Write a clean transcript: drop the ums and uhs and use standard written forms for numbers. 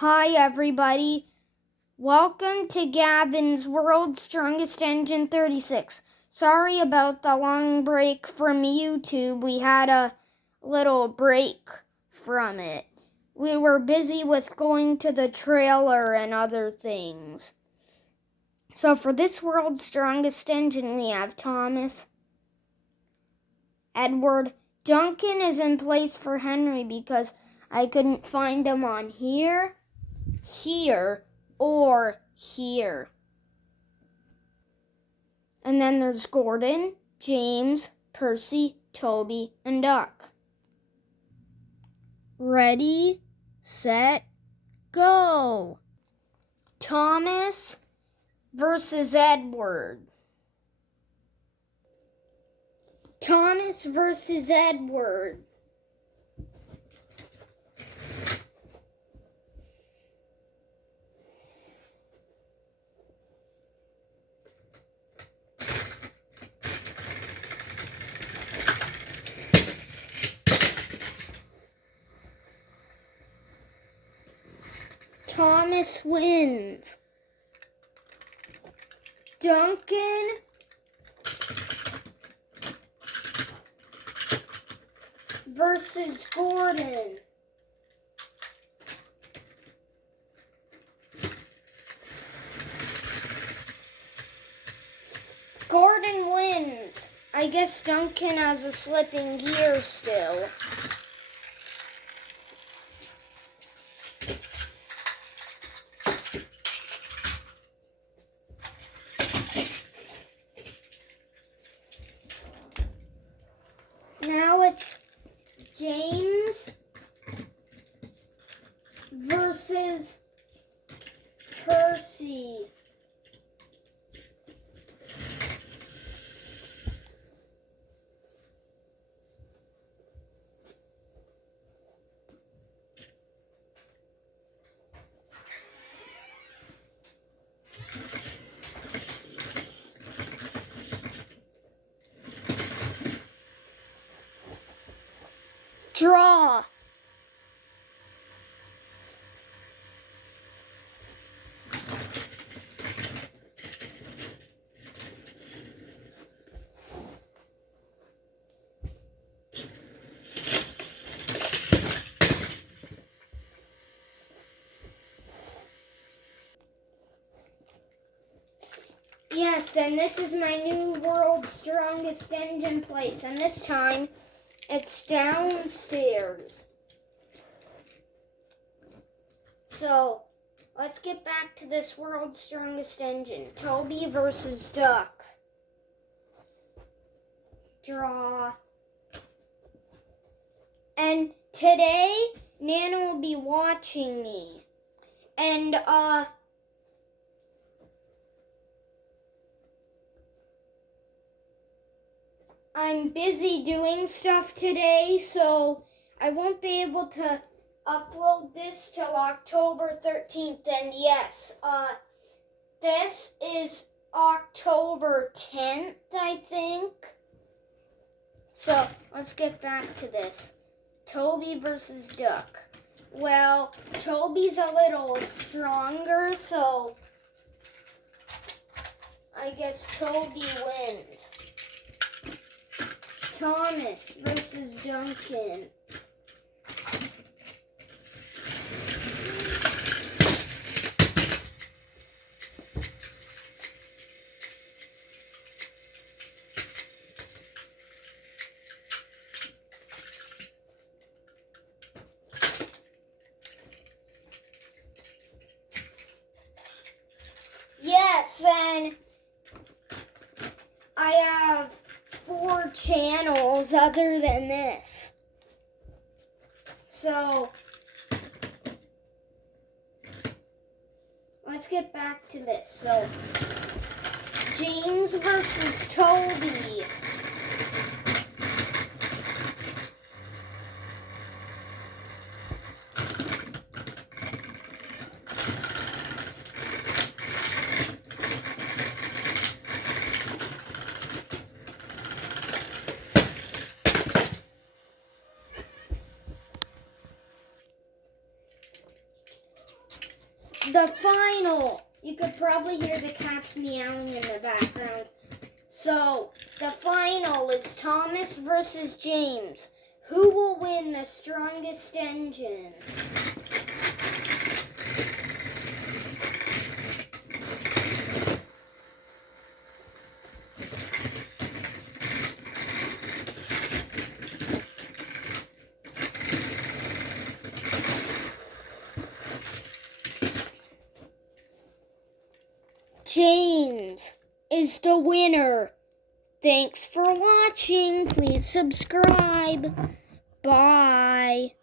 Hi everybody, welcome to Gavin's World's Strongest Engine 36. Sorry about the long break from YouTube. We had a little break from it. We were busy with going to the trailer and other things. So for this World's Strongest Engine we have Thomas, Edward. Duncan is in place for Henry because I couldn't find him on here, or here. And then there's Gordon, James, Percy, Toby, and Duck. Ready, set, go. Thomas versus Edward. Thomas versus Edward. Thomas wins. Duncan versus Gordon. Gordon wins. I guess Duncan has a slipping gear still. Now it's James versus Percy. Draw. Yes, and this is my new World's Strongest Engine place, and this time it's downstairs. So, let's get back to this World's Strongest Engine. Toby versus Duck. Draw. And today, Nana will be watching me. And, I'm busy doing stuff today, so I won't be able to upload this till October 13th. And yes, this is October 10th, I think. So let's get back to this. Toby versus Duck. Well, Toby's a little stronger, so I guess Toby wins. Thomas versus Duncan. Yes, and I have 4 channels other than this. So, let's get back to this. So, James versus Toby. the final. You could probably hear the cats meowing in the background. So, the final is Thomas versus James. Who will win the strongest engine? James is the winner. Thanks for watching. Please subscribe. Bye.